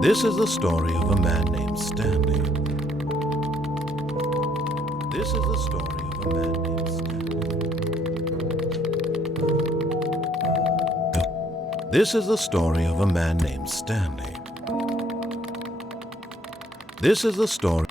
This is the story of a man named Stanley. This is the story of a man named Stanley. This is the story of a man named Stanley. This is the story.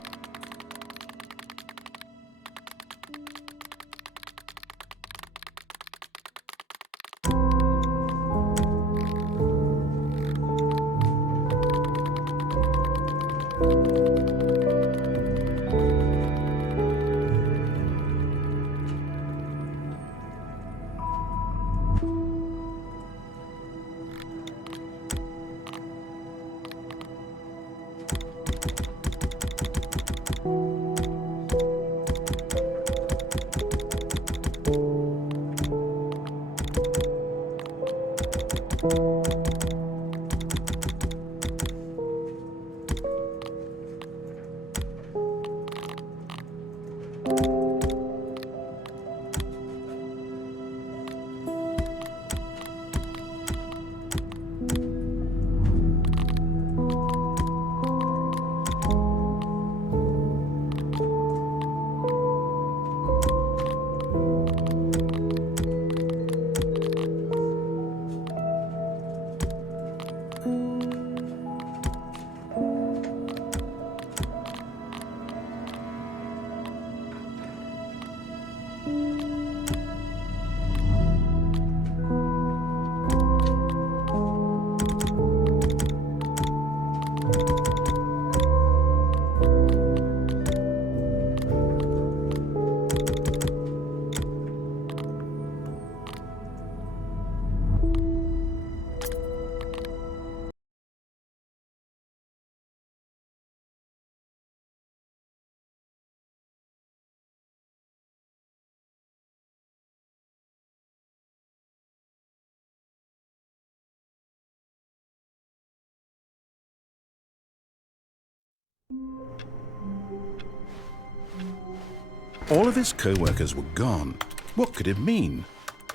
All of his co-workers were gone. What could it mean?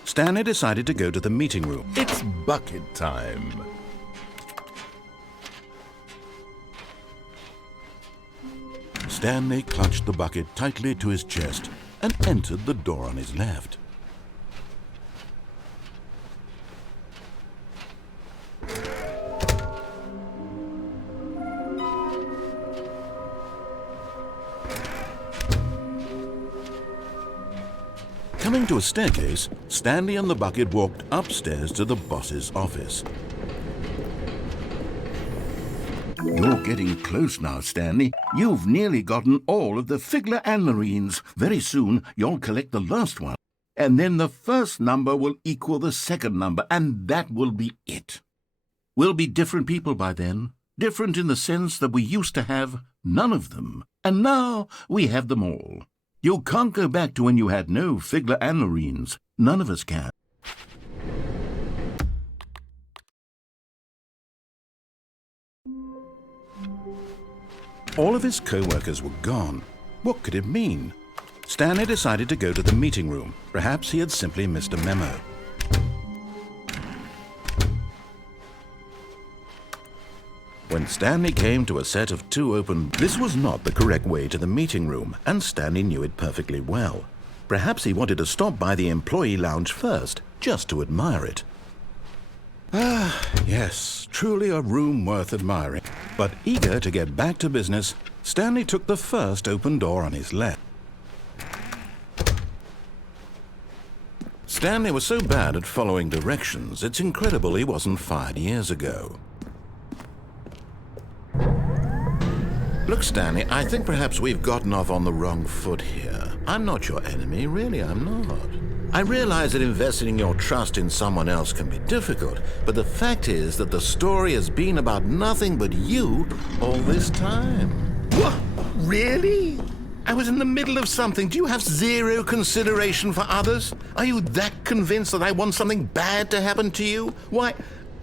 Stanley decided to go to the meeting room. It's bucket time. Stanley clutched the bucket tightly to his chest and entered the door on his left. Coming to a staircase, Stanley and the bucket walked upstairs to the boss's office. You're getting close now, Stanley. You've nearly gotten all of the Figler and Marines. Very soon, you'll collect the last one. And then the first number will equal the second number, and that will be it. We'll be different people by then. Different in the sense that we used to have none of them. And now we have them all. You can't go back to when you had no Figler and Marines. None of us can. All of his co-workers were gone. What could it mean? Stanley decided to go to the meeting room. Perhaps he had simply missed a memo. When Stanley came to a set of 2 open, this was not the correct way to the meeting room, and Stanley knew it perfectly well. Perhaps he wanted to stop by the employee lounge first, just to admire it. Ah, yes, truly a room worth admiring. But eager to get back to business, Stanley took the first open door on his left. Stanley was so bad at following directions, it's incredible he wasn't fired years ago. Look, Stanley, I think perhaps we've gotten off on the wrong foot here. I'm not your enemy, really, I'm not. I realize that investing your trust in someone else can be difficult, but the fact is that the story has been about nothing but you all this time. What? Really? I was in the middle of something. Do you have zero consideration for others? Are you that convinced that I want something bad to happen to you? Why,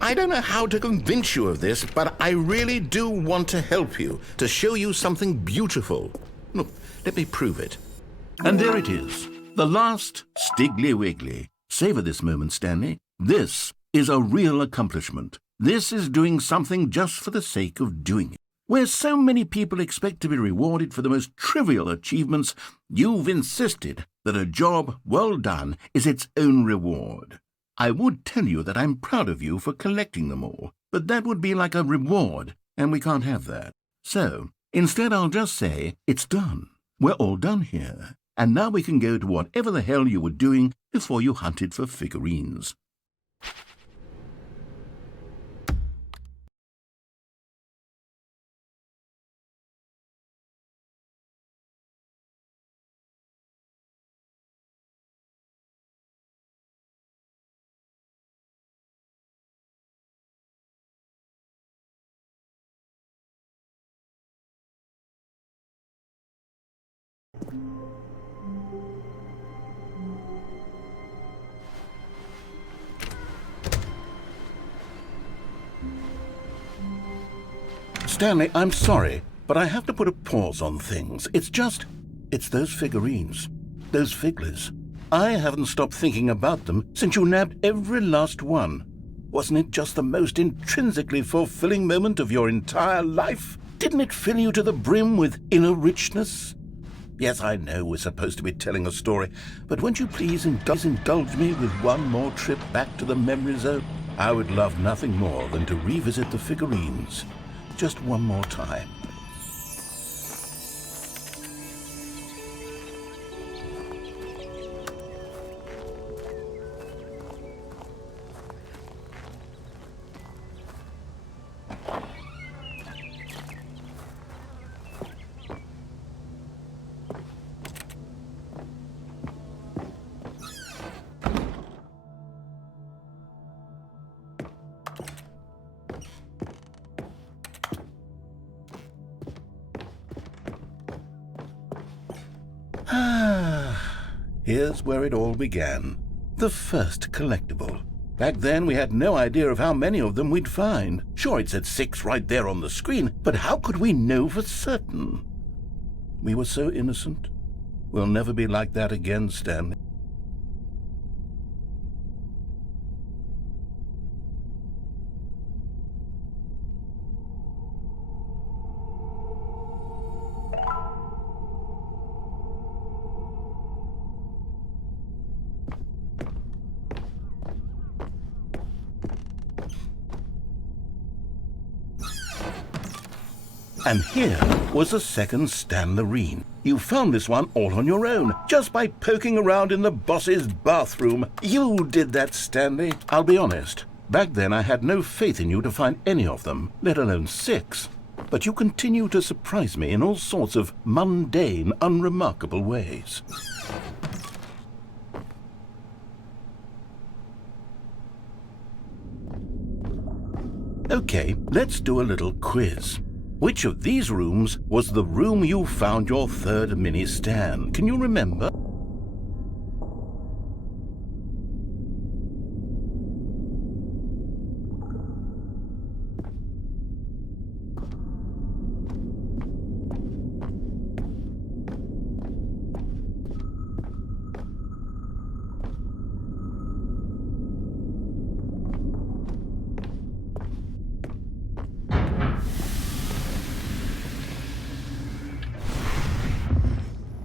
I don't know how to convince you of this, but I really do want to help you, to show you something beautiful. Look, let me prove it. And there it is, the last Stiggly Wiggly. Savor this moment, Stanley. This is a real accomplishment. This is doing something just for the sake of doing it. Where so many people expect to be rewarded for the most trivial achievements, you've insisted that a job well done is its own reward. I would tell you that I'm proud of you for collecting them all, but that would be like a reward, and we can't have that. So, instead I'll just say, it's done. We're all done here, and now we can go to whatever the hell you were doing before you hunted for figurines. Stanley, I'm sorry, but I have to put a pause on things. It's those figurines, those figglers. I haven't stopped thinking about them since you nabbed every last one. Wasn't it just the most intrinsically fulfilling moment of your entire life? Didn't it fill you to the brim with inner richness? Yes, I know we're supposed to be telling a story, but won't you please indulge me with one more trip back to the memory zone? I would love nothing more than to revisit the figurines. Just one more time. Here's where it all began. The first collectible. Back then, we had no idea of how many of them we'd find. Sure, it said 6 right there on the screen, but how could we know for certain? We were so innocent. We'll never be like that again, Stanley. And here was the second Stanley. You found this one all on your own, just by poking around in the boss's bathroom. You did that, Stanley. I'll be honest. Back then I had no faith in you to find any of them, let alone 6. But you continue to surprise me in all sorts of mundane, unremarkable ways. Okay, let's do a little quiz. Which of these rooms was the room you found your third mini Stan? Can you remember?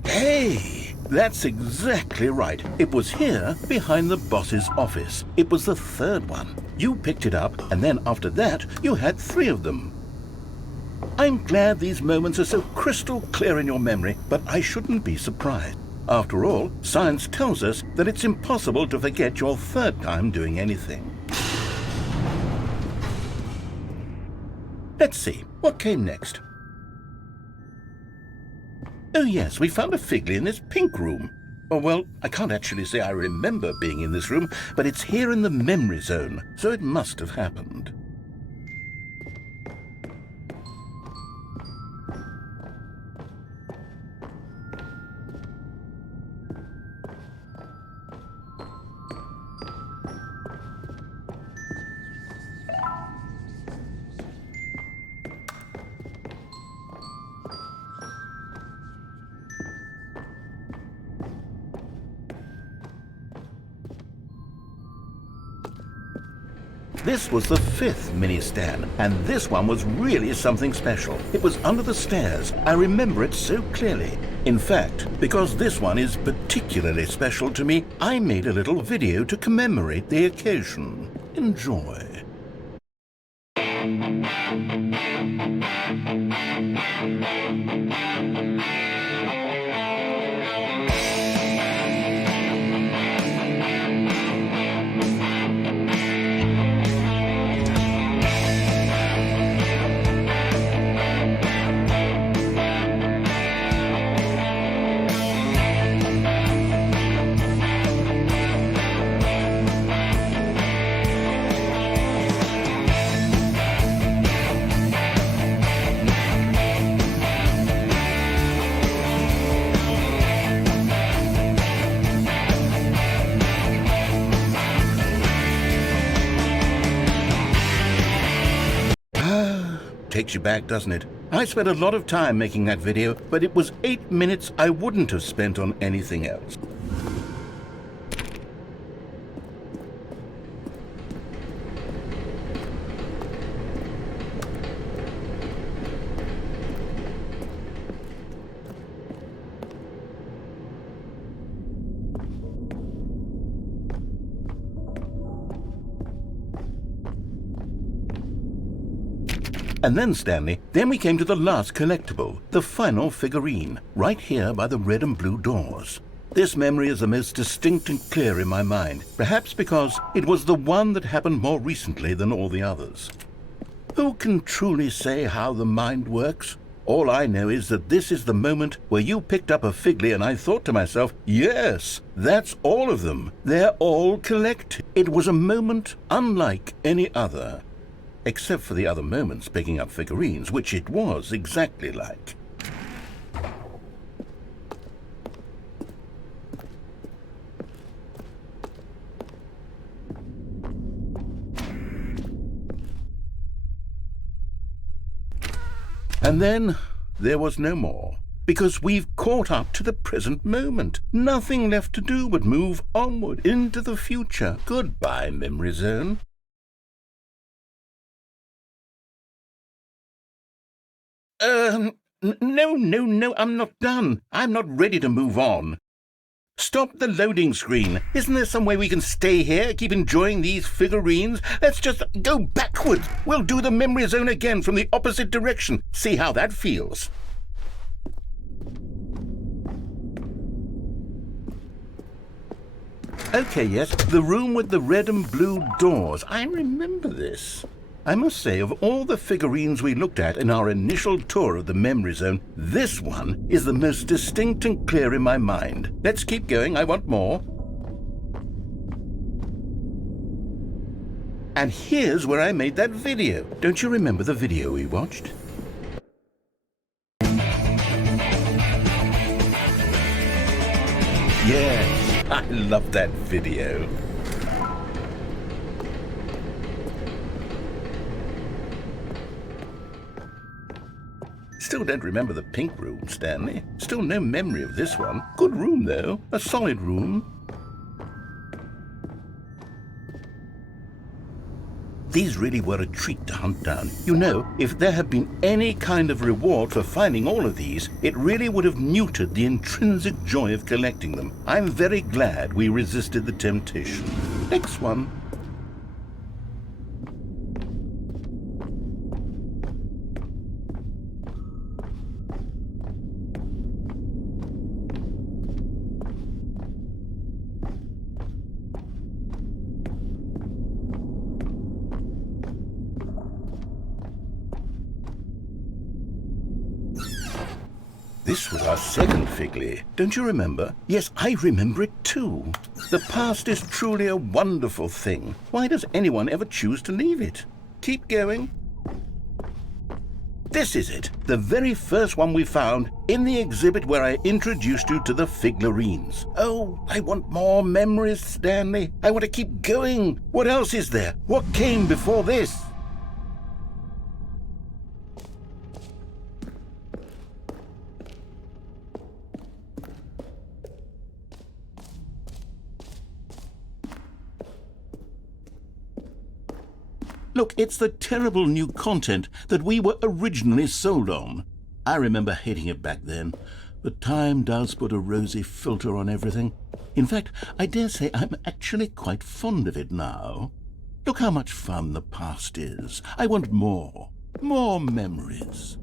Hey, that's exactly right. It was here, behind the boss's office. It was the third one. You picked it up, and then after that, you had 3 of them. I'm glad these moments are so crystal clear in your memory, but I shouldn't be surprised. After all, science tells us that it's impossible to forget your third time doing anything. Let's see, what came next? Oh yes, we found a Figley in this pink room. Oh well, I can't actually say I remember being in this room, but it's here in the memory zone, so it must have happened. This was the 5th mini-Stan, and this one was really something special. It was under the stairs. I remember it so clearly. In fact, because this one is particularly special to me, I made a little video to commemorate the occasion. Enjoy. Takes you back, doesn't it? I spent a lot of time making that video, but it was 8 minutes I wouldn't have spent on anything else. And then, Stanley, then we came to the last collectible, the final figurine, right here by the red and blue doors. This memory is the most distinct and clear in my mind, perhaps because it was the one that happened more recently than all the others. Who can truly say how the mind works? All I know is that this is the moment where you picked up a Figley and I thought to myself, yes, that's all of them. They're all collected. It was a moment unlike any other. Except for the other moments picking up figurines, which it was exactly like. And then there was no more, because we've caught up to the present moment. Nothing left to do but move onward into the future. Goodbye, memory zone. No, I'm not done. I'm not ready to move on. Stop the loading screen. Isn't there some way we can stay here, keep enjoying these figurines? Let's just go backwards. We'll do the memory zone again from the opposite direction. See how that feels. Okay, yes, the room with the red and blue doors. I remember this. I must say, of all the figurines we looked at in our initial tour of the memory zone, this one is the most distinct and clear in my mind. Let's keep going, I want more. And here's where I made that video. Don't you remember the video we watched? Yes, I love that video. Still don't remember the pink room, Stanley. Still no memory of this one. Good room, though. A solid room. These really were a treat to hunt down. You know, if there had been any kind of reward for finding all of these, it really would have neutered the intrinsic joy of collecting them. I'm very glad we resisted the temptation. Next one. This was our second Figley. Don't you remember? Yes, I remember it too. The past is truly a wonderful thing. Why does anyone ever choose to leave it? Keep going. This is it, the very first one we found in the exhibit where I introduced you to the figlarines. Oh, I want more memories, Stanley. I want to keep going. What else is there? What came before this? Look, it's the terrible new content that we were originally sold on. I remember hating it back then, but time does put a rosy filter on everything. In fact, I dare say I'm actually quite fond of it now. Look how much fun the past is. I want more. More memories.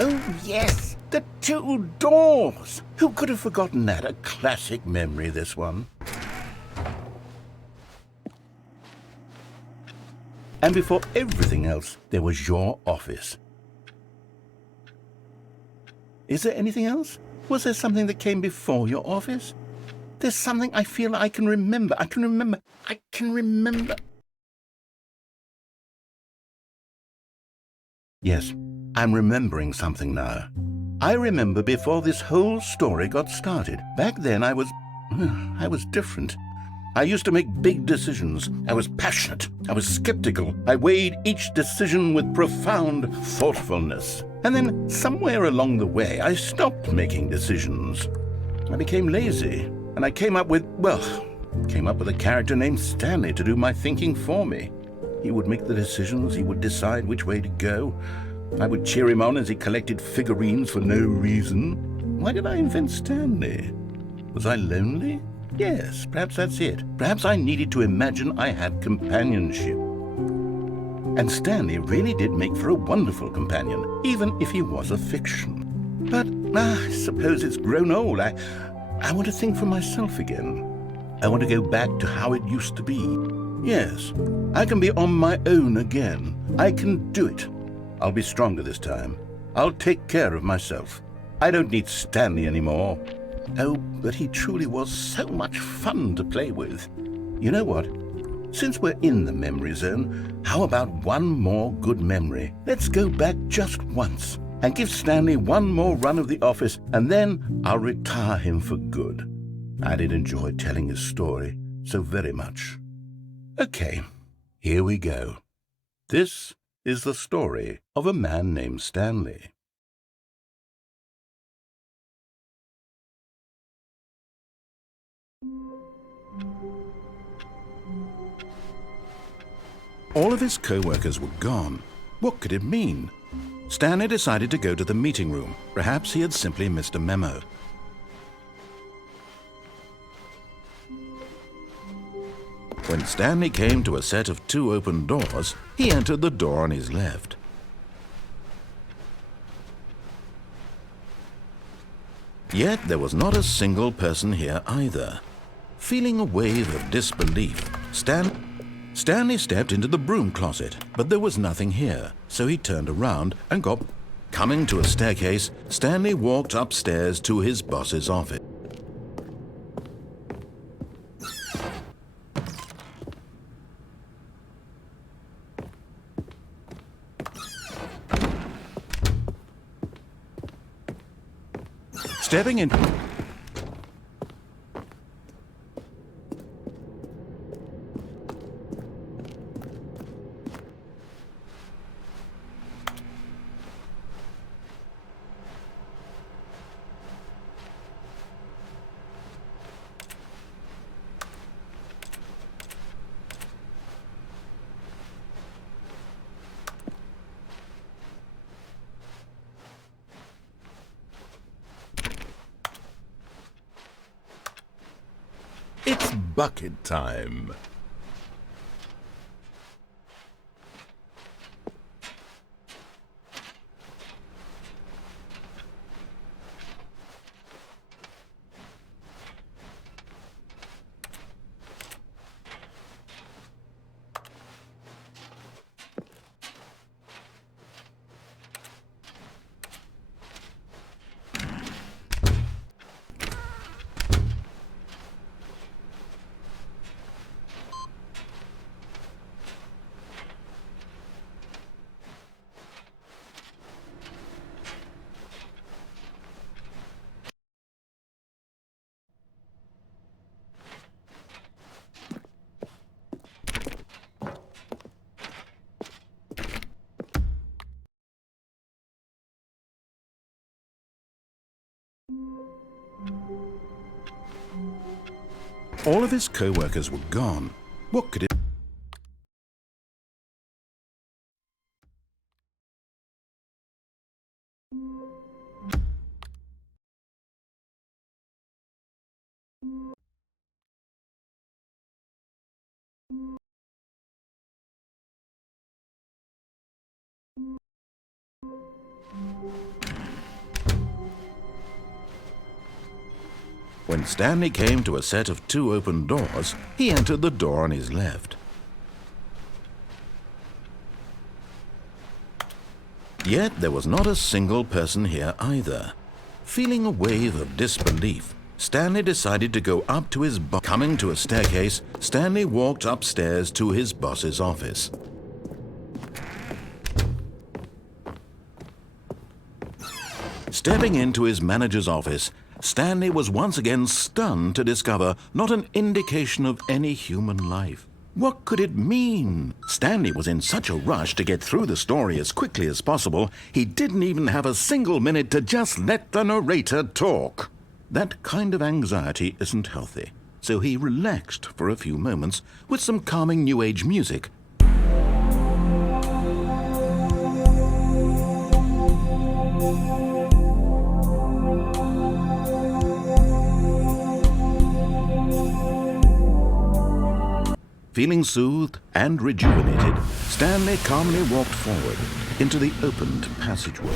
Oh, yes! The two doors! Who could have forgotten that? A classic memory, this one. And before everything else, there was your office. Is there anything else? Was there something that came before your office? There's something I feel I can remember. I can remember. Yes, I'm remembering something now. I remember before this whole story got started. Back then I was different. I used to make big decisions. I was passionate. I was skeptical. I weighed each decision with profound thoughtfulness. And then somewhere along the way, I stopped making decisions. I became lazy, and I came up with a character named Stanley to do my thinking for me. He would make the decisions. He would decide which way to go. I would cheer him on as he collected figurines for no reason. Why did I invent Stanley? Was I lonely? Yes, perhaps that's it. Perhaps I needed to imagine I had companionship. And Stanley really did make for a wonderful companion, even if he was a fiction. But I suppose it's grown old. I want to think for myself again. I want to go back to how it used to be. Yes, I can be on my own again. I can do it. I'll be stronger this time. I'll take care of myself. I don't need Stanley anymore. Oh, but he truly was so much fun to play with. You know what? Since we're in the memory zone, how about one more good memory? Let's go back just once and give Stanley one more run of the office, and then I'll retire him for good. I did enjoy telling his story so very much. Okay, here we go. This is the story of a man named Stanley. All of his co-workers were gone. What could it mean? Stanley decided to go to the meeting room. Perhaps he had simply missed a memo. When Stanley came to a set of 2 open doors, he entered the door on his left. Yet there was not a single person here either. Feeling a wave of disbelief, Stanley stepped into the broom closet, but there was nothing here, so he turned around and coming to a staircase, Stanley walked upstairs to his boss's office. Stepping in... It's bucket time. All of his co-workers were gone. What could it... When Stanley came to a set of 2 open doors, he entered the door on his left. Yet there was not a single person here either. Feeling a wave of disbelief, Stanley decided to go up to his boss. Coming to a staircase, Stanley walked upstairs to his boss's office. Stepping into his manager's office, Stanley was once again stunned to discover not an indication of any human life. What could it mean? Stanley was in such a rush to get through the story as quickly as possible, he didn't even have a single minute to just let the narrator talk. That kind of anxiety isn't healthy, so he relaxed for a few moments with some calming New Age music. Feeling soothed and rejuvenated, Stanley calmly walked forward into the opened passageway.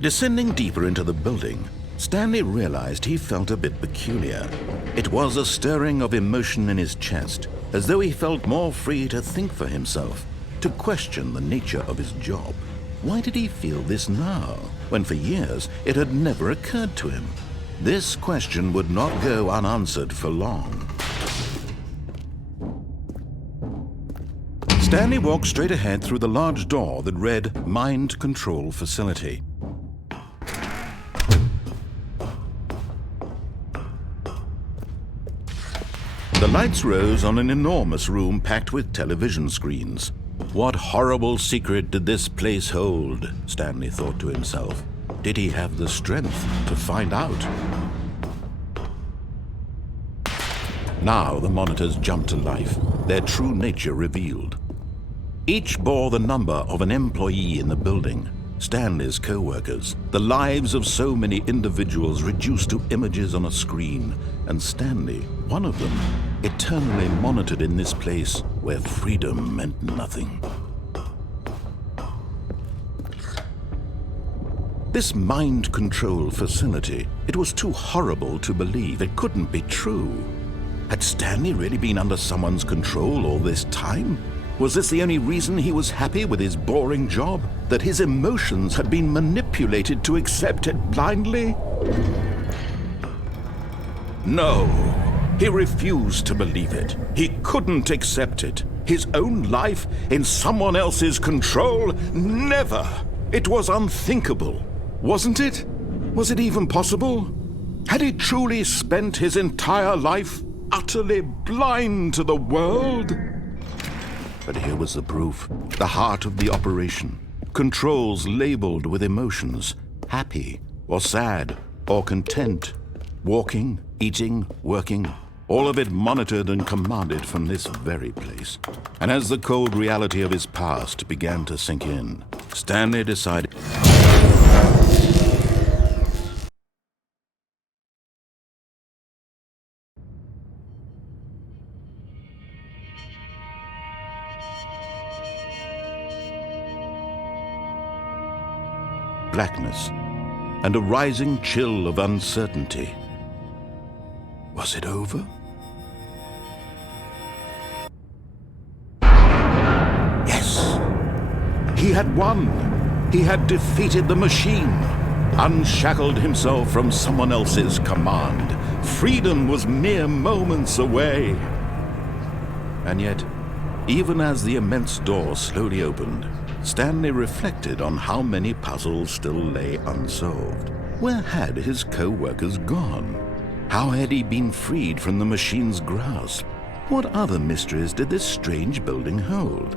Descending deeper into the building, Stanley realized he felt a bit peculiar. It was a stirring of emotion in his chest, as though he felt more free to think for himself, to question the nature of his job. Why did he feel this now, when for years it had never occurred to him? This question would not go unanswered for long. Stanley walked straight ahead through the large door that read Mind Control Facility. The lights rose on an enormous room packed with television screens. What horrible secret did this place hold? Stanley thought to himself. Did he have the strength to find out? Now the monitors jumped to life, their true nature revealed. Each bore the number of an employee in the building, Stanley's co-workers, the lives of so many individuals reduced to images on a screen, and Stanley, one of them, eternally monitored in this place where freedom meant nothing. This mind control facility, it was too horrible to believe. It couldn't be true. Had Stanley really been under someone's control all this time? Was this the only reason he was happy with his boring job? That his emotions had been manipulated to accept it blindly? No, he refused to believe it. He couldn't accept it. His own life in someone else's control? Never! It was unthinkable. Wasn't it? Was it even possible? Had he truly spent his entire life utterly blind to the world? But here was the proof, the heart of the operation. Controls labeled with emotions, happy or sad or content, walking, eating, working, all of it monitored and commanded from this very place. And as the cold reality of his past began to sink in, Stanley decided... blackness, and a rising chill of uncertainty. Was it over? Yes! He had won! He had defeated the machine, unshackled himself from someone else's command. Freedom was mere moments away. And yet, Even as the immense door slowly opened, Stanley reflected on how many puzzles still lay unsolved. Where had his co-workers gone? How had he been freed from the machine's grasp? What other mysteries did this strange building hold?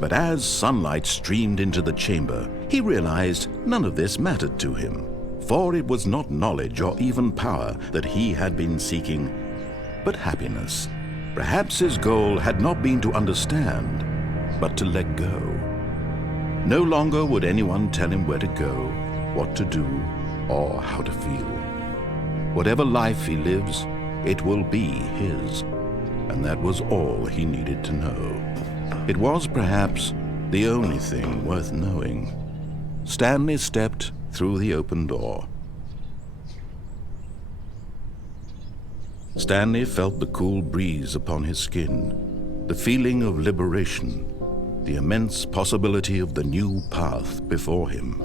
But as sunlight streamed into the chamber, he realized none of this mattered to him, for it was not knowledge or even power that he had been seeking, but happiness. Perhaps his goal had not been to understand, but to let go. No longer would anyone tell him where to go, what to do, or how to feel. Whatever life he lives, it will be his, and that was all he needed to know. It was perhaps the only thing worth knowing. Stanley stepped through the open door. Stanley felt the cool breeze upon his skin, the feeling of liberation, the immense possibility of the new path before him.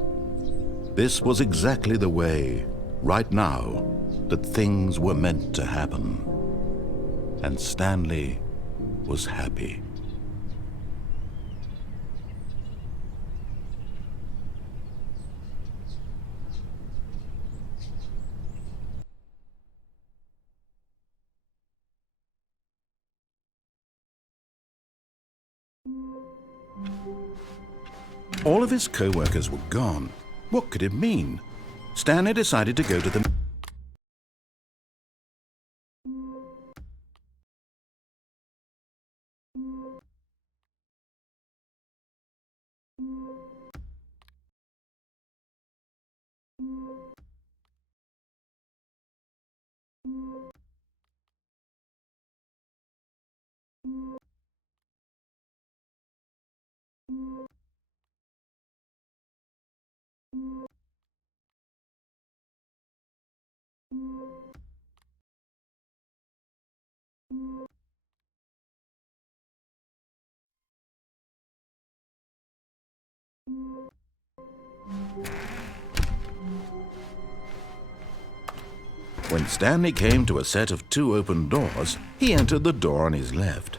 This was exactly the way, right now, that things were meant to happen. And Stanley was happy. All of his co-workers were gone. What could it mean? Stanley decided to go to the... When Stanley came to a set of 2 open doors, he entered the door on his left.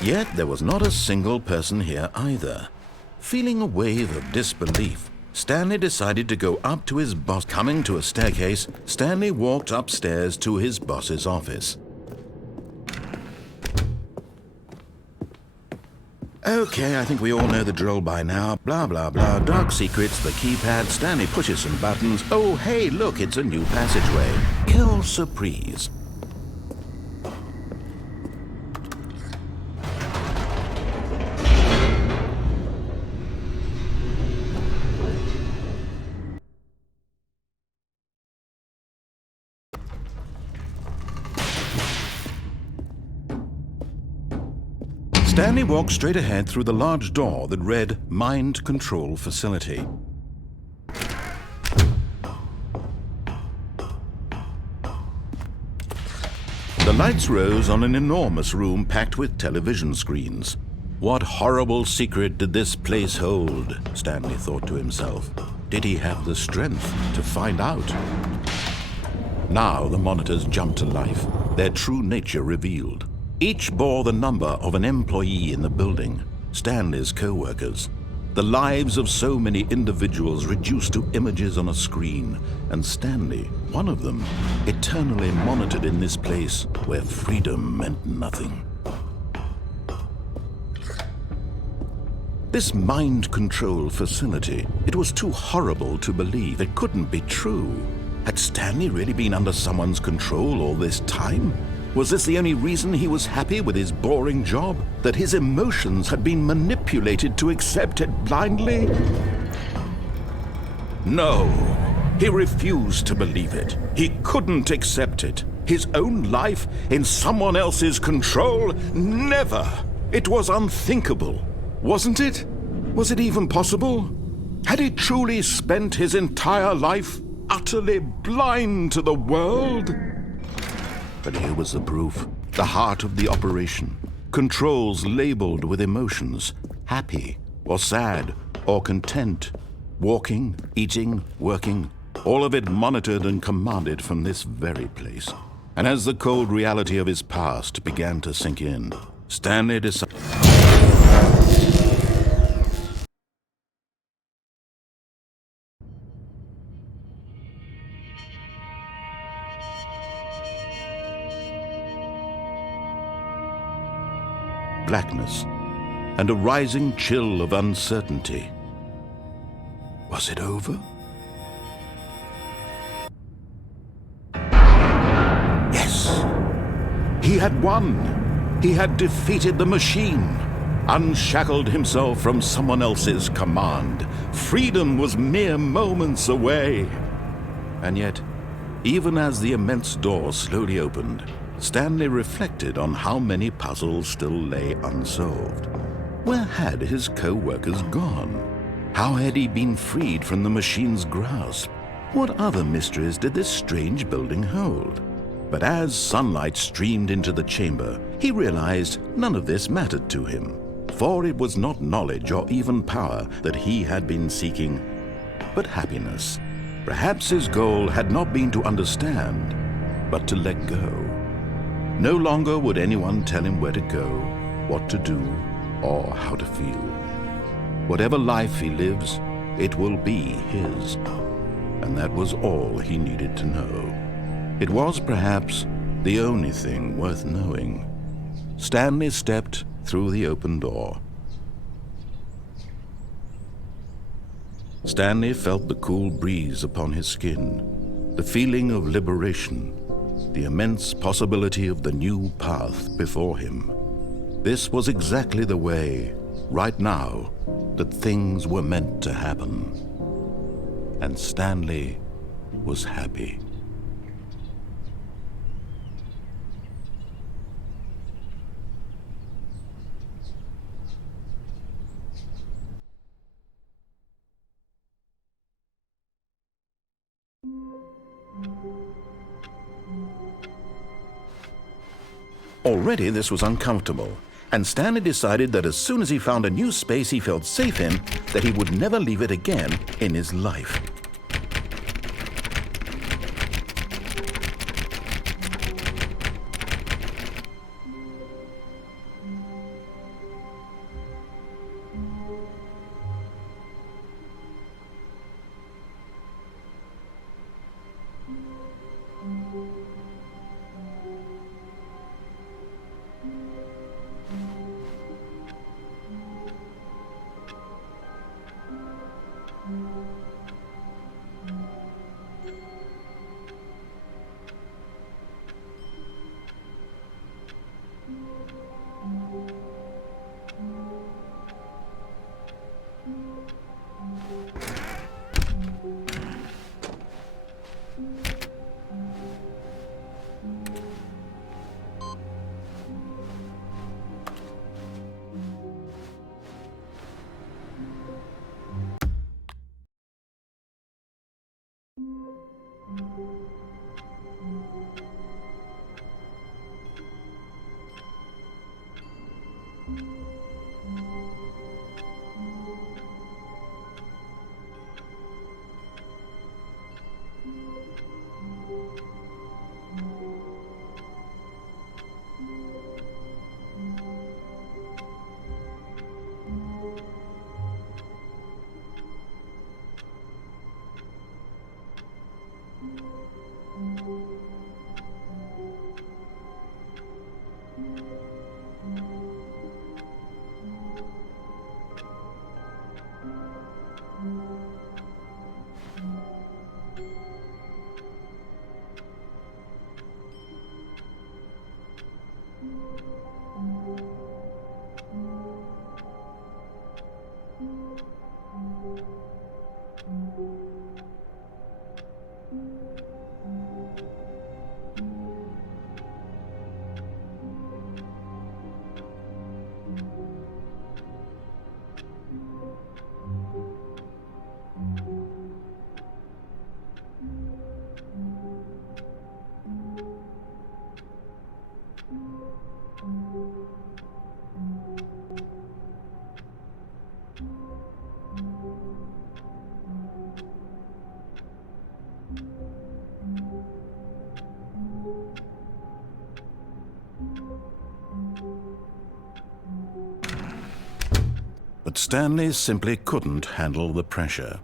Yet there was not a single person here either. Feeling a wave of disbelief, Stanley decided to go up to his boss. Coming to a staircase, Stanley walked upstairs to his boss's office. Okay, I think we all know the drill by now. Blah, blah, blah. Dark secrets, the keypad. Stanley pushes some buttons. Oh, hey, look, it's a new passageway. Quelle surprise. Stanley walked straight ahead through the large door that read Mind Control Facility. The lights rose on an enormous room packed with television screens. What horrible secret did this place hold? Stanley thought to himself. Did he have the strength to find out? Now the monitors jumped to life, their true nature revealed. Each bore the number of an employee in the building, Stanley's co-workers. The lives of so many individuals reduced to images on a screen, and Stanley, one of them, eternally monitored in this place where freedom meant nothing. This mind control facility, it was too horrible to believe. It couldn't be true. Had Stanley really been under someone's control all this time? Was this the only reason he was happy with his boring job? That his emotions had been manipulated to accept it blindly? No, he refused to believe it. He couldn't accept it. His own life in someone else's control? Never! It was unthinkable. Wasn't it? Was it even possible? Had he truly spent his entire life utterly blind to the world? But here was the proof. The heart of the operation. Controls labeled with emotions. Happy, or sad, or content. Walking, eating, working. All of it monitored and commanded from this very place. And as the cold reality of his past began to sink in, Stanley decided... blackness and a rising chill of uncertainty. Was it over? Yes! He had won! He had defeated the machine, unshackled himself from someone else's command. Freedom was mere moments away. And yet, even as the immense door slowly opened, Stanley reflected on how many puzzles still lay unsolved. Where had his co-workers gone? How had he been freed from the machine's grasp? What other mysteries did this strange building hold? But as sunlight streamed into the chamber, he realized none of this mattered to him, for it was not knowledge or even power that he had been seeking, but happiness. Perhaps his goal had not been to understand, but to let go. No longer would anyone tell him where to go, what to do, or how to feel. Whatever life he lives, it will be his. And that was all he needed to know. It was perhaps the only thing worth knowing. Stanley stepped through the open door. Stanley felt the cool breeze upon his skin, the feeling of liberation, the immense possibility of the new path before him. This was exactly the way, right now, that things were meant to happen. And Stanley was happy. Already this was uncomfortable, and Stanley decided that as soon as he found a new space he felt safe in, that he would never leave it again in his life. But Stanley simply couldn't handle the pressure.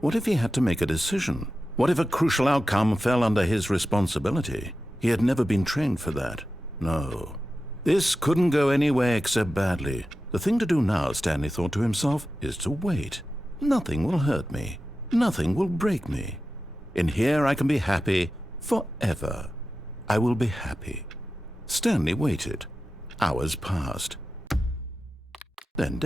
What if he had to make a decision? What if a crucial outcome fell under his responsibility? He had never been trained for that. No. This couldn't go any way except badly. The thing to do now, Stanley thought to himself, is to wait. Nothing will hurt me. Nothing will break me. In here I can be happy forever. I will be happy. Stanley waited. Hours passed. Then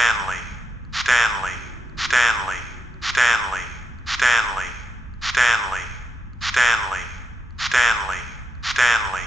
Stanley, Stanley, Stanley, Stanley, Stanley, Stanley, Stanley, Stanley, Stanley.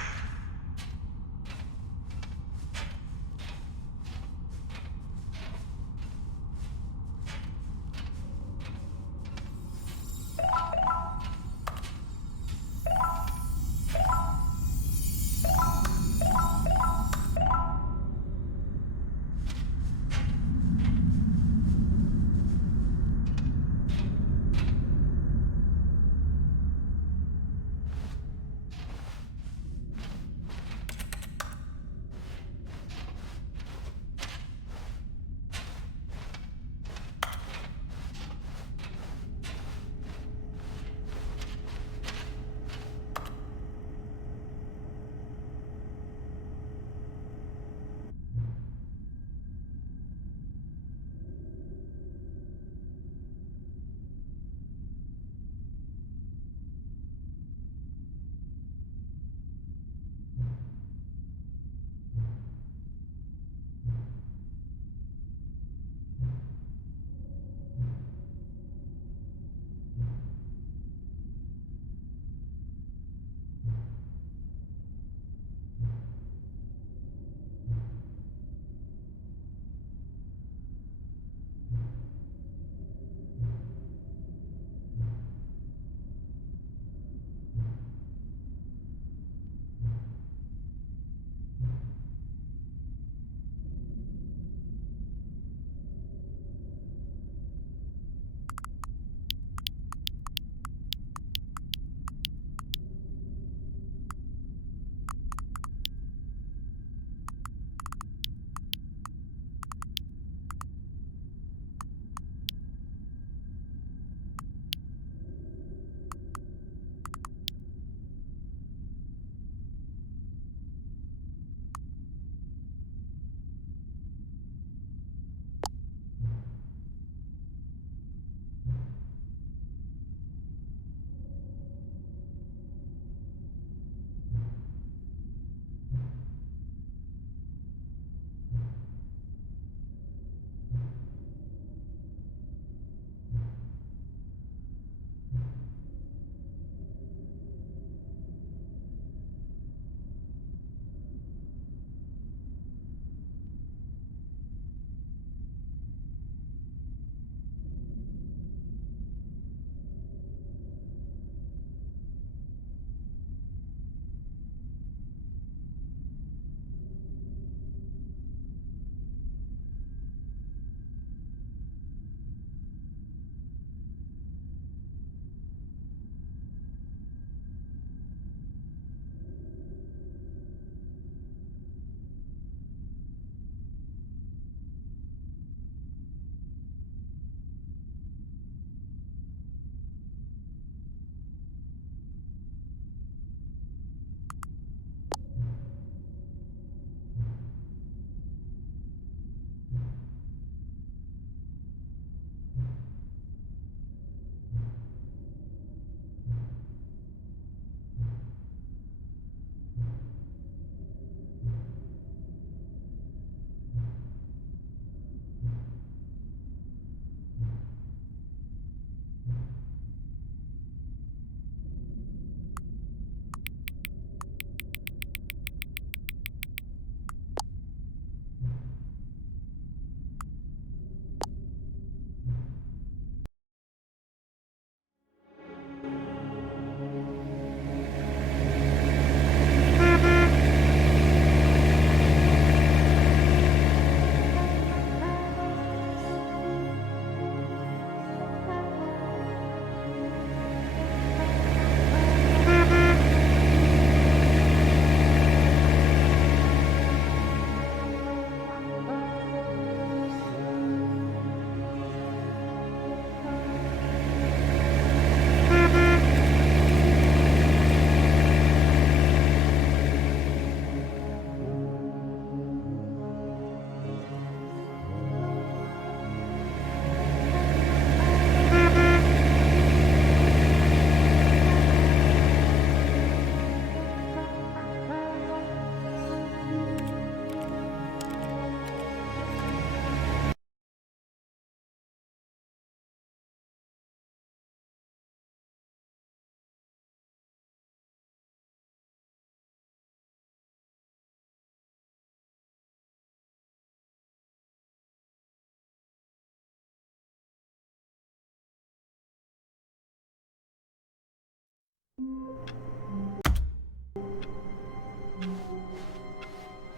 All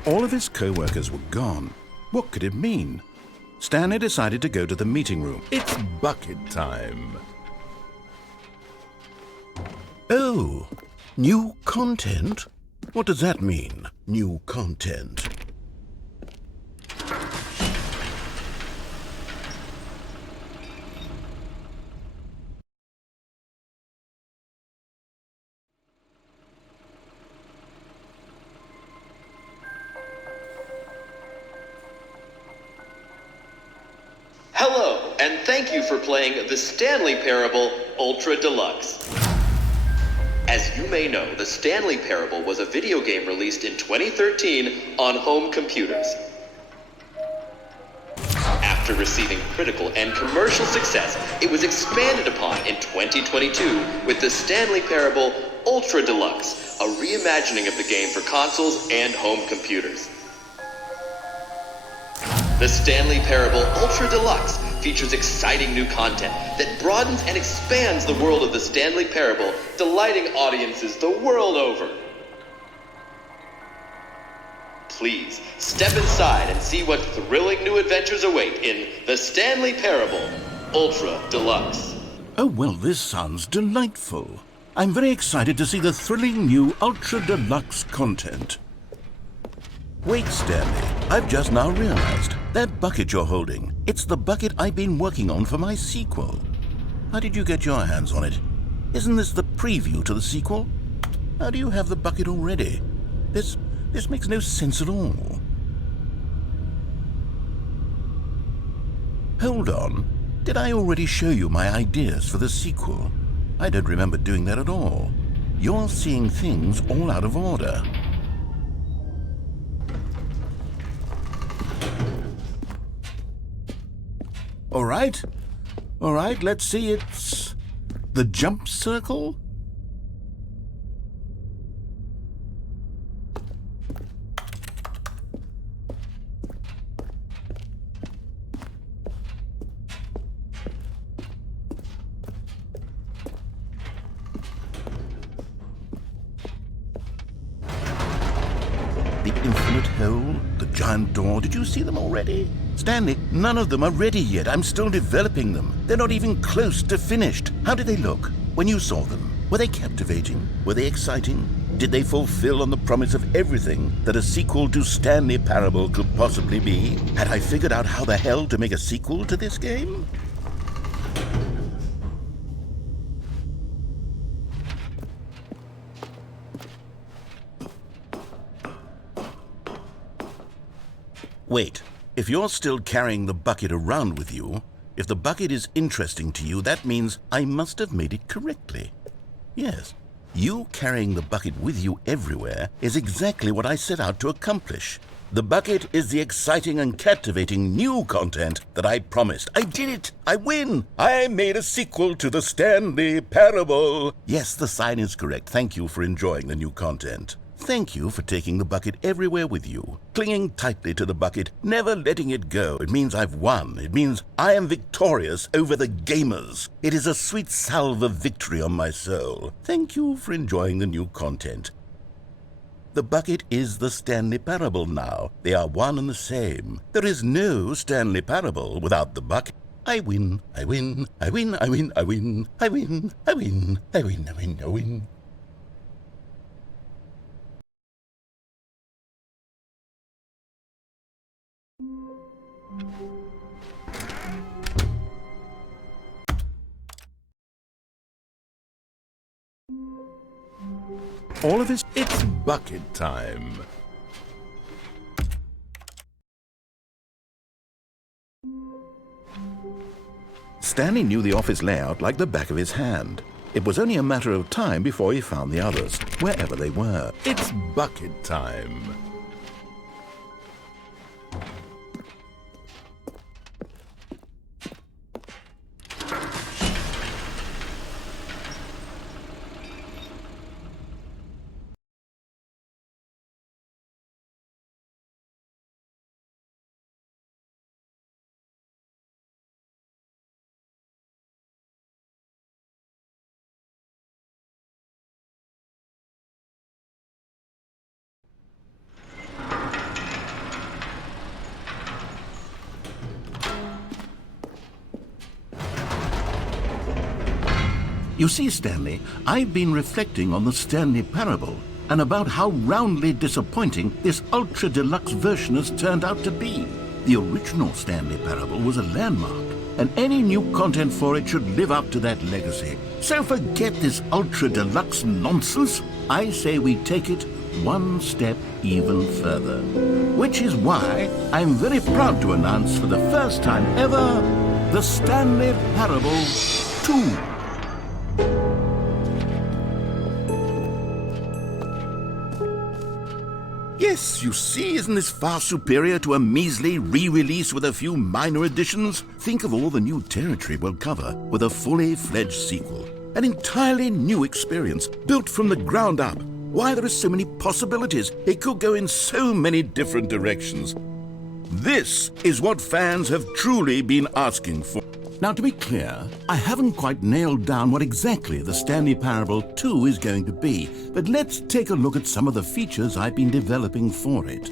of his co-workers were gone. What could it mean? Stanley decided to go to the meeting room. It's bucket time. Oh, new content? What does that mean, new content? Hello, and thank you for playing the Stanley Parable Ultra Deluxe. As you may know, the Stanley Parable was a video game released in 2013 on home computers. After receiving critical and commercial success, it was expanded upon in 2022 with the Stanley Parable Ultra Deluxe, a reimagining of the game for consoles and home computers. The Stanley Parable Ultra Deluxe features exciting new content that broadens and expands the world of the Stanley Parable, delighting audiences the world over. Please, step inside and see what thrilling new adventures await in the Stanley Parable Ultra Deluxe. Oh, well, this sounds delightful. I'm very excited to see the thrilling new Ultra Deluxe content. Wait, Stanley, I've just now realized. That bucket you're holding, it's the bucket I've been working on for my sequel. How did you get your hands on it? Isn't this the preview to the sequel? How do you have the bucket already? This makes no sense at all. Hold on. Did I already show you my ideas for the sequel? I don't remember doing that at all. You're seeing things all out of order. All right, let's see, it's the jump circle? The infinite hole, the giant door, did you see them already? Stanley, none of them are ready yet. I'm still developing them. They're not even close to finished. How did they look when you saw them? Were they captivating? Were they exciting? Did they fulfill on the promise of everything that a sequel to Stanley Parable could possibly be? Had I figured out how the hell to make a sequel to this game? Wait, if you're still carrying the bucket around with you, if the bucket is interesting to you, that means I must have made it correctly. Yes, you carrying the bucket with you everywhere is exactly what I set out to accomplish. The bucket is the exciting and captivating new content that I promised. I did it! I win! I made a sequel to the Stanley Parable! Yes, the sign is correct. Thank you for enjoying the new content. Thank you for taking the bucket everywhere with you, clinging tightly to the bucket, never letting it go. It means I've won. It means I am victorious over the gamers. It is a sweet salve of victory on my soul. Thank you for enjoying the new content. The bucket is the Stanley Parable now. They are one and the same. There is no Stanley Parable without the bucket. I win, I win, I win, I win, I win, I win, I win, I win, I win, I win. All of his... It's bucket time. Stanley knew the office layout like the back of his hand. It was only a matter of time before he found the others, wherever they were. It's bucket time. You see, Stanley, I've been reflecting on the Stanley Parable and about how roundly disappointing this Ultra Deluxe version has turned out to be. The original Stanley Parable was a landmark, and any new content for it should live up to that legacy. So forget this Ultra Deluxe nonsense. I say we take it one step even further. Which is why I'm very proud to announce for the first time ever, the Stanley Parable 2. Yes, you see, isn't this far superior to a measly re-release with a few minor additions? Think of all the new territory we'll cover with a fully fledged sequel. An entirely new experience, built from the ground up. Why, there are so many possibilities. It could go in so many different directions. This is what fans have truly been asking for. Now, to be clear, I haven't quite nailed down what exactly the Stanley Parable 2 is going to be, but let's take a look at some of the features I've been developing for it.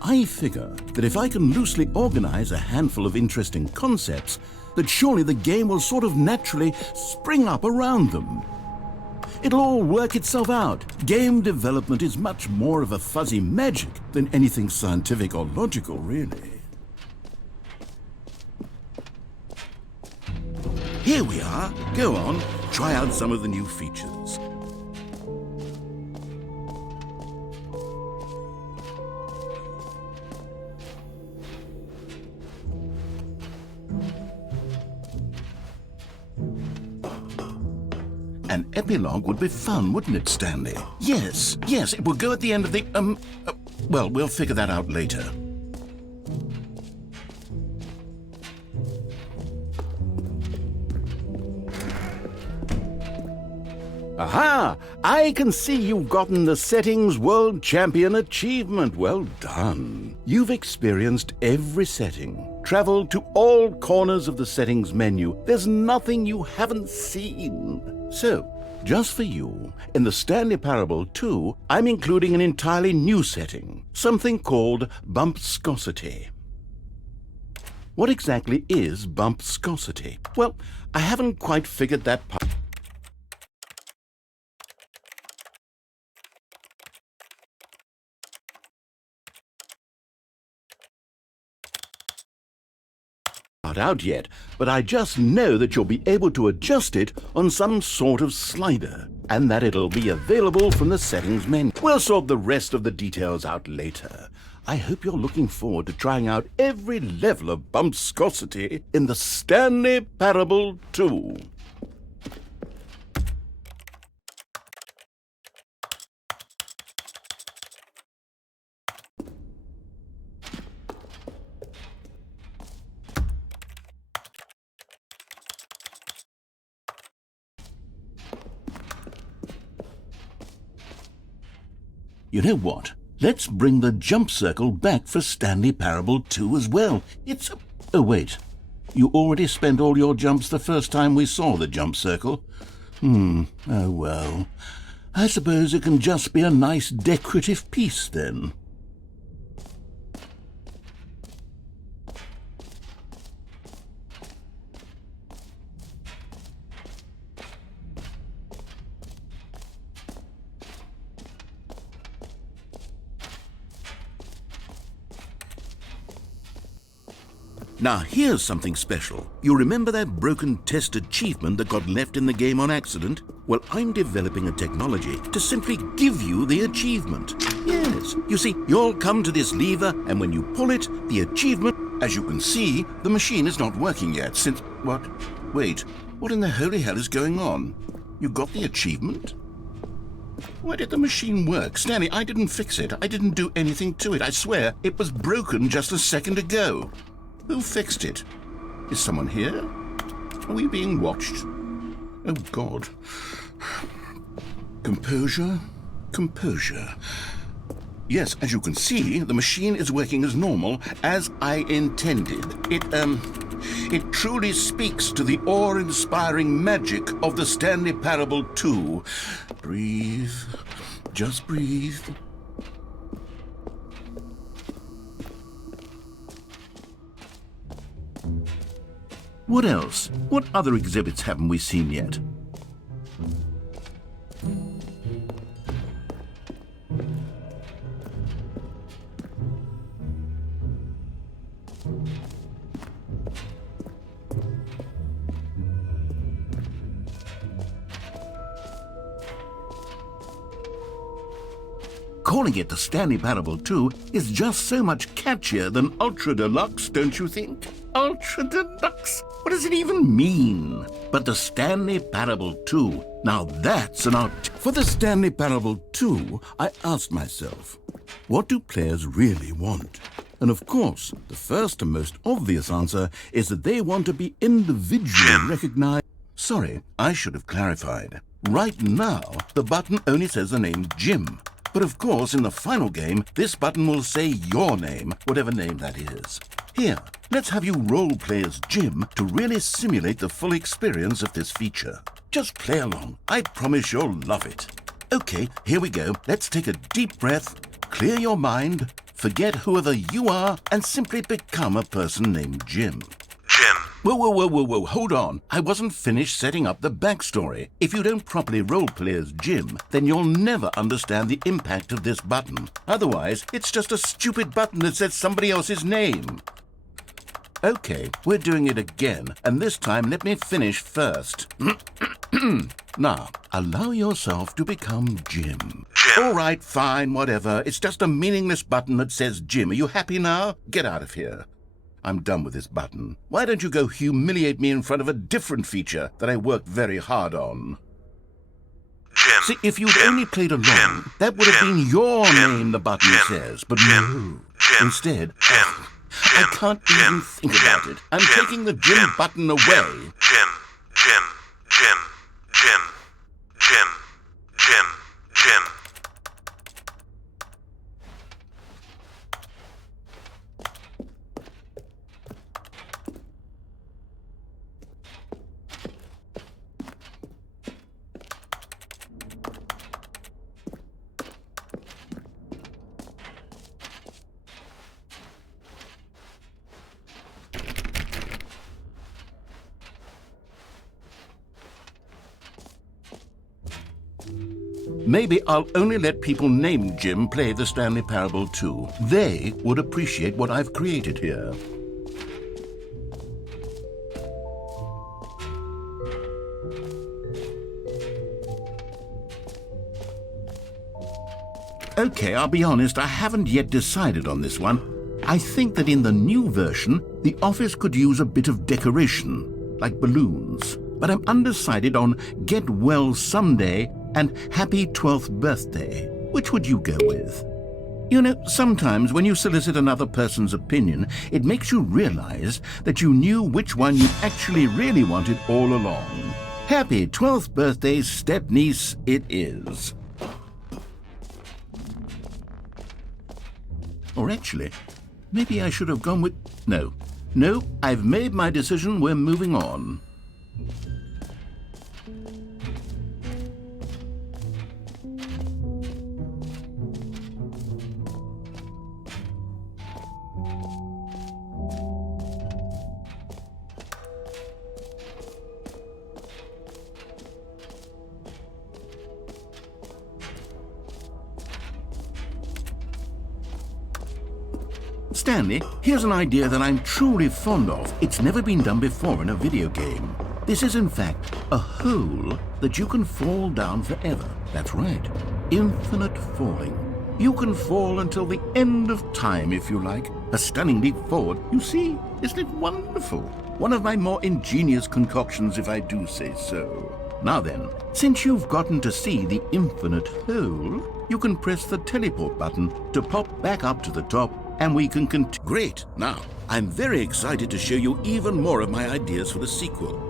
I figure that if I can loosely organize a handful of interesting concepts, that surely the game will sort of naturally spring up around them. It'll all work itself out. Game development is much more of a fuzzy magic than anything scientific or logical, really. Here we are. Go on, try out some of the new features. An epilogue would be fun, wouldn't it, Stanley? Yes, it will go at the end of the, well, we'll figure that out later. Aha! I can see you've gotten the Settings World Champion achievement. Well done. You've experienced every setting, traveled to all corners of the settings menu. There's nothing you haven't seen. So, just for you, in the Stanley Parable 2, I'm including an entirely new setting, something called bumpscosity. What exactly is bumpscosity? Well, I haven't quite figured that part out yet, but I just know that you'll be able to adjust it on some sort of slider, and that it'll be available from the settings menu. We'll sort the rest of the details out later. I hope you're looking forward to trying out every level of bumpscosity in the Stanley Parable 2. You know what? Let's bring the jump circle back for Stanley Parable 2 as well. It's a... Oh, wait. You already spent all your jumps the first time we saw the jump circle? Oh well. I suppose it can just be a nice decorative piece then. Now, here's something special. You remember that broken test achievement that got left in the game on accident? Well, I'm developing a technology to simply give you the achievement. Yes, you see, you'll come to this lever, and when you pull it, the achievement... As you can see, the machine is not working yet since... What? Wait, what in the holy hell is going on? You got the achievement? Why did the machine work? Stanley, I didn't fix it. I didn't do anything to it. I swear, it was broken just a second ago. Who fixed it? Is someone here? Are we being watched? Oh, God. Composure. Yes, as you can see, the machine is working as normal, as I intended. It truly speaks to the awe-inspiring magic of the Stanley Parable 2. Breathe. Just breathe. What else? What other exhibits haven't we seen yet? calling it the Stanley Parable 2 is just so much catchier than Ultra Deluxe, don't you think? Ultra Deluxe? What does it even mean? But the Stanley Parable 2, now that's an art. For the Stanley Parable 2, I asked myself, what do players really want? And of course, the first and most obvious answer is that they want to be individually recognized. Sorry, I should have clarified. Right now, the button only says the name Jim. But of course, in the final game, this button will say your name, whatever name that is. Here, let's have you role-play as Jim to really simulate the full experience of this feature. Just play along. I promise you'll love it. Okay, here we go. Let's take a deep breath, clear your mind, forget whoever you are, and simply become a person named Jim. Jim. Whoa, hold on. I wasn't finished setting up the backstory. If you don't properly roleplay as Jim, then you'll never understand the impact of this button. Otherwise, it's just a stupid button that says somebody else's name. Okay, we're doing it again, and this time let me finish first. Now, allow yourself to become Jim. All right, fine, whatever. It's just a meaningless button that says Jim. Are you happy now? Get out of here. I'm done with this button. Why don't you go humiliate me in front of a different feature that I worked very hard on? Jim. See, if you'd only played along, that would have been your name the button says, but no. Instead, I can't even think about it. I'm taking the Jim button away. Jim. Maybe I'll only let people named Jim play the Stanley Parable 2. They would appreciate what I've created here. Okay, I'll be honest, I haven't yet decided on this one. I think that in the new version, the office could use a bit of decoration, like balloons. But I'm undecided on Get Well Someday and Happy 12th Birthday. Which would you go with? You know, sometimes when you solicit another person's opinion, it makes you realize that you knew which one you actually really wanted all along. Happy 12th birthday, step-niece, it is. Or actually, maybe I should have gone with... No, I've made my decision, we're moving on. Stanley, here's an idea that I'm truly fond of. It's never been done before in a video game. This is, in fact, a hole that you can fall down forever. That's right. Infinite falling. You can fall until the end of time, if you like. A stunning leap forward. You see, isn't it wonderful? One of my more ingenious concoctions, if I do say so. Now then, since you've gotten to see the infinite hole, you can press the teleport button to pop back up to the top, and we can continue. Great! Now, I'm very excited to show you even more of my ideas for the sequel.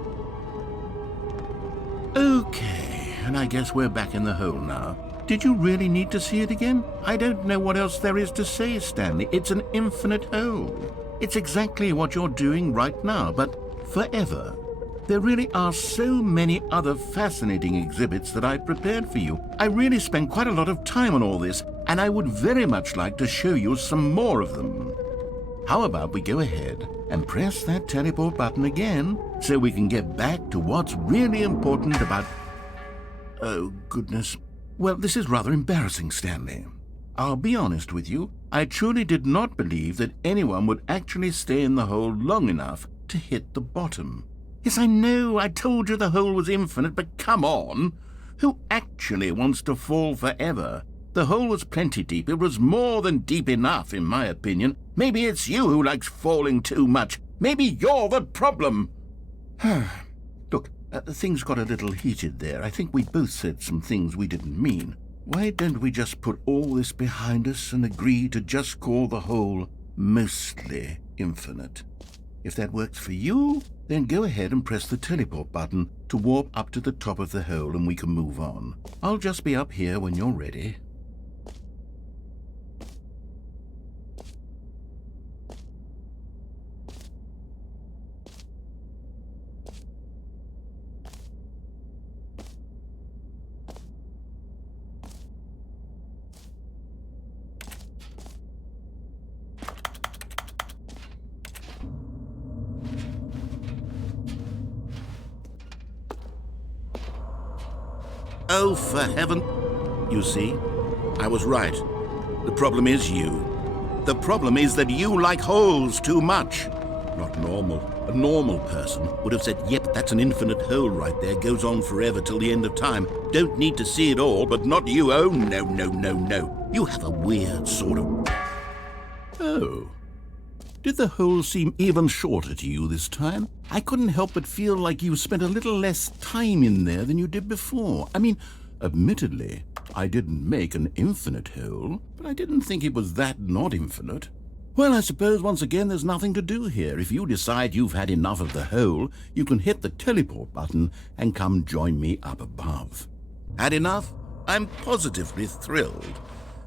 Okay, and I guess we're back in the hole now. Did you really need to see it again? I don't know what else there is to say, Stanley. It's an infinite hole. It's exactly what you're doing right now, but forever. There really are so many other fascinating exhibits that I've prepared for you. I really spent quite a lot of time on all this, and I would very much like to show you some more of them. How about we go ahead and press that teleport button again so we can get back to what's really important about... Oh, goodness. Well, this is rather embarrassing, Stanley. I'll be honest with you. I truly did not believe that anyone would actually stay in the hole long enough to hit the bottom. Yes, I know, I told you the hole was infinite, but come on. Who actually wants to fall forever? The hole was plenty deep. It was more than deep enough, in my opinion. Maybe it's you who likes falling too much. Maybe you're the problem. Look, things got a little heated there. I think we both said some things we didn't mean. Why don't we just put all this behind us and agree to just call the hole mostly infinite? If that works for you, then go ahead and press the teleport button to warp up to the top of the hole and we can move on. I'll just be up here when you're ready. Oh, for heaven... You see, I was right. The problem is you. The problem is that you like holes too much. Not normal. A normal person would have said, yep, that's an infinite hole right there, goes on forever till the end of time. Don't need to see it all, but not you. Oh, no, no, no, no. You have a weird sort of... Oh. Did the hole seem even shorter to you this time? I couldn't help but feel like you spent a little less time in there than you did before. I mean, admittedly, I didn't make an infinite hole, but I didn't think it was that not infinite. Well, I suppose once again there's nothing to do here. If you decide you've had enough of the hole, you can hit the teleport button and come join me up above. Had enough? I'm positively thrilled.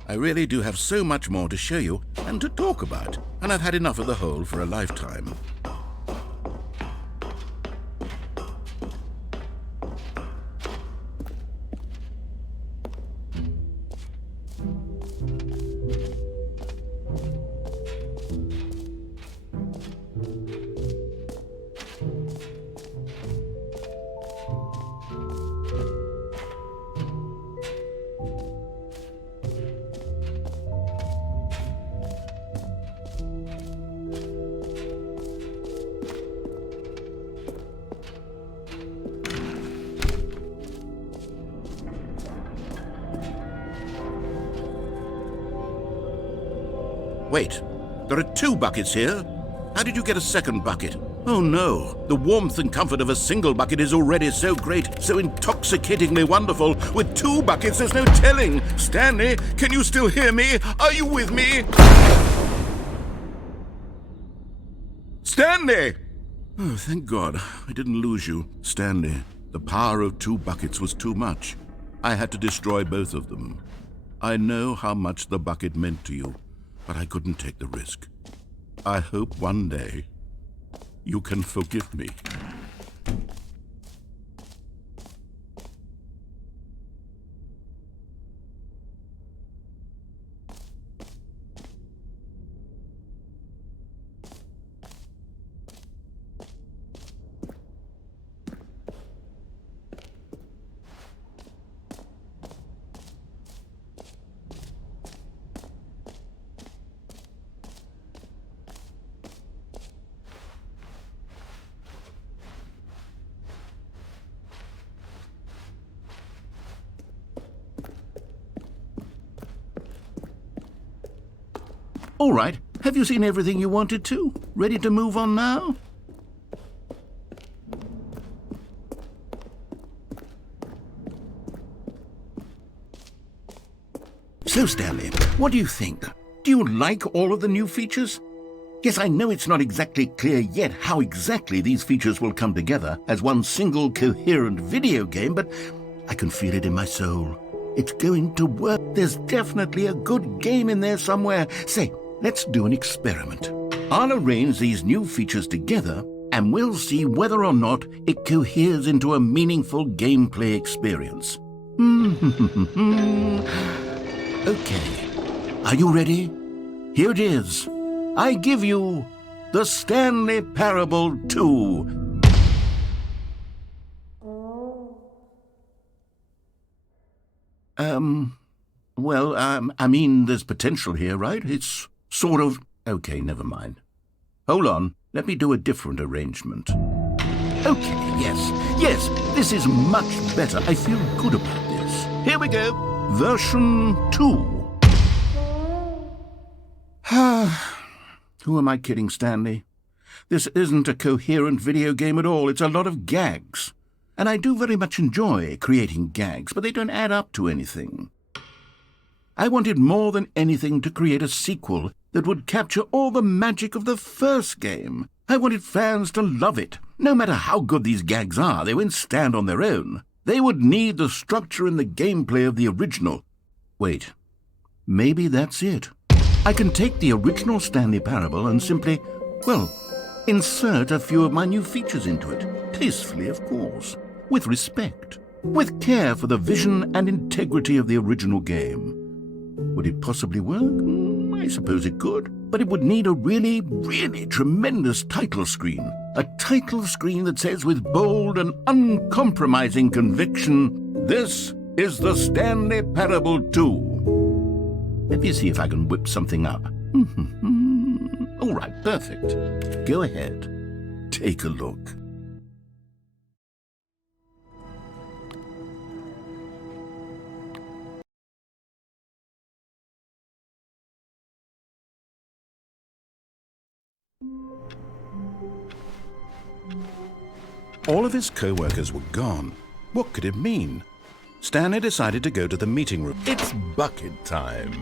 I really do have so much more to show you and to talk about, and I've had enough of the hole for a lifetime. Wait, there are 2 buckets here. How did you get a second bucket? Oh no, the warmth and comfort of a single bucket is already so great, so intoxicatingly wonderful. With 2 buckets, there's no telling. Stanley, can you still hear me? Are you with me? Stanley! Oh, thank God, I didn't lose you. Stanley, the power of 2 buckets was too much. I had to destroy both of them. I know how much the bucket meant to you, but I couldn't take the risk. I hope one day you can forgive me. All right, have you seen everything you wanted to? Ready to move on now? So, Stanley, what do you think? Do you like all of the new features? Yes, I know it's not exactly clear yet how exactly these features will come together as one single coherent video game, but I can feel it in my soul. It's going to work. There's definitely a good game in there somewhere. Say, let's do an experiment. I'll arrange these new features together, and we'll see whether or not it coheres into a meaningful gameplay experience. Okay. Are you ready? Here it is. I give you the Stanley Parable 2. I mean, there's potential here, right? It's sort of... Okay, never mind. Hold on, let me do a different arrangement. Okay, yes, this is much better. I feel good about this. Here we go. version 2. Who am I kidding, Stanley? This isn't a coherent video game at all. It's a lot of gags. And I do very much enjoy creating gags, but they don't add up to anything. I wanted more than anything to create a sequel that would capture all the magic of the first game. I wanted fans to love it. No matter how good these gags are, they won't stand on their own. They would need the structure and the gameplay of the original. Wait, maybe that's it. I can take the original Stanley Parable and simply, well, insert a few of my new features into it. Tastefully, of course. With respect. With care for the vision and integrity of the original game. Would it possibly work? I suppose it could. But it would need a really, really tremendous title screen. A title screen that says with bold and uncompromising conviction, "This is the Stanley Parable 2. Let me see if I can whip something up. All right, perfect. Go ahead. Take a look. All of his co-workers were gone. What could it mean? Stanley decided to go to the meeting room. It's bucket time.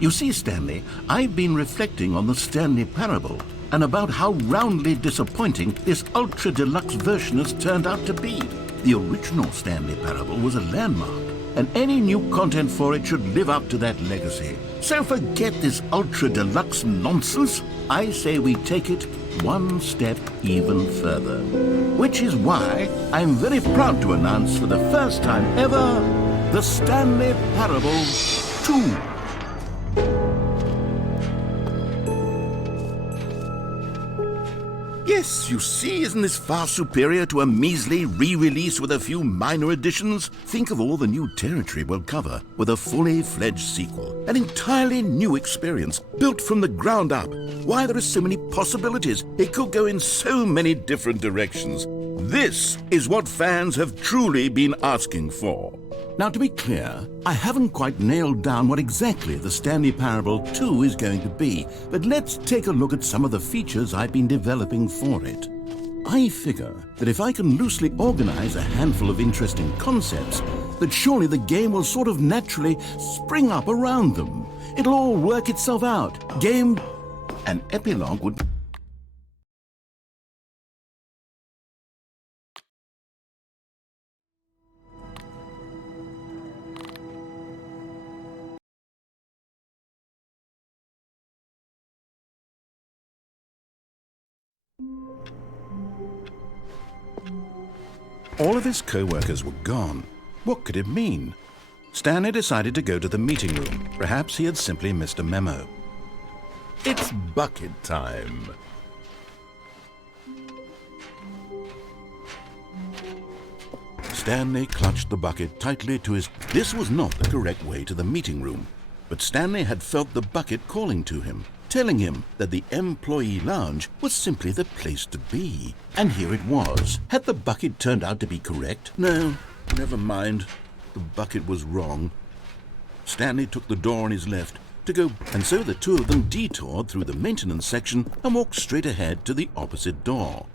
You see, Stanley, I've been reflecting on the Stanley Parable and about how roundly disappointing this ultra deluxe version has turned out to be. The original Stanley Parable was a landmark, and any new content for it should live up to that legacy. So forget this ultra deluxe nonsense. I say we take it one step even further. Which is why I'm very proud to announce for the first time ever, the Stanley Parable 2. Yes, you see, isn't this far superior to a measly re-release with a few minor additions? Think of all the new territory we'll cover with a fully fledged sequel. An entirely new experience, built from the ground up. Why, there are so many possibilities. It could go in so many different directions. This is what fans have truly been asking for. Now, to be clear, I haven't quite nailed down what exactly the Stanley Parable 2 is going to be, but let's take a look at some of the features I've been developing for it. I figure that if I can loosely organize a handful of interesting concepts, that surely the game will sort of naturally spring up around them. It'll all work itself out. Game... An epilogue would... All of his co-workers were gone. What could it mean? Stanley decided to go to the meeting room. Perhaps he had simply missed a memo. It's bucket time. Stanley clutched the bucket tightly to his... This was not the correct way to the meeting room, but Stanley had felt the bucket calling to him, telling him that the employee lounge was simply the place to be. And here it was. Had the bucket turned out to be correct? No, never mind. The bucket was wrong. Stanley took the door on his left to go, and so the two of them detoured through the maintenance section and walked straight ahead to the opposite door.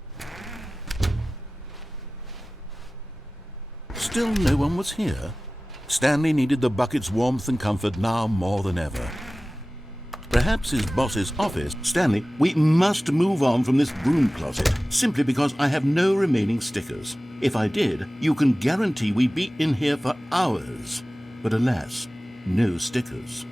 Still no one was here. Stanley needed the bucket's warmth and comfort now more than ever. Perhaps his boss's office. Stanley, we must move on from this broom closet, simply because I have no remaining stickers. If I did, you can guarantee we'd be in here for hours. But alas, no stickers.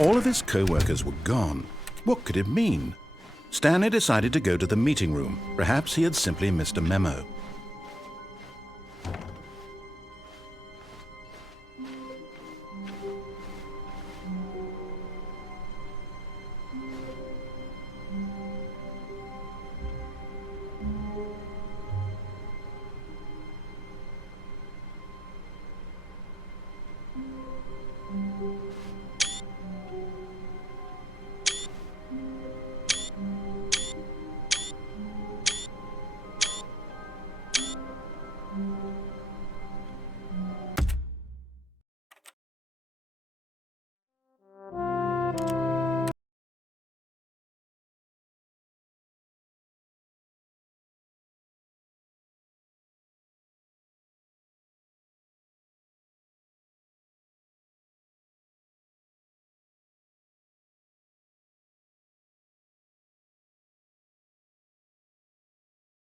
All of his co-workers were gone. What could it mean? Stanley decided to go to the meeting room. Perhaps he had simply missed a memo.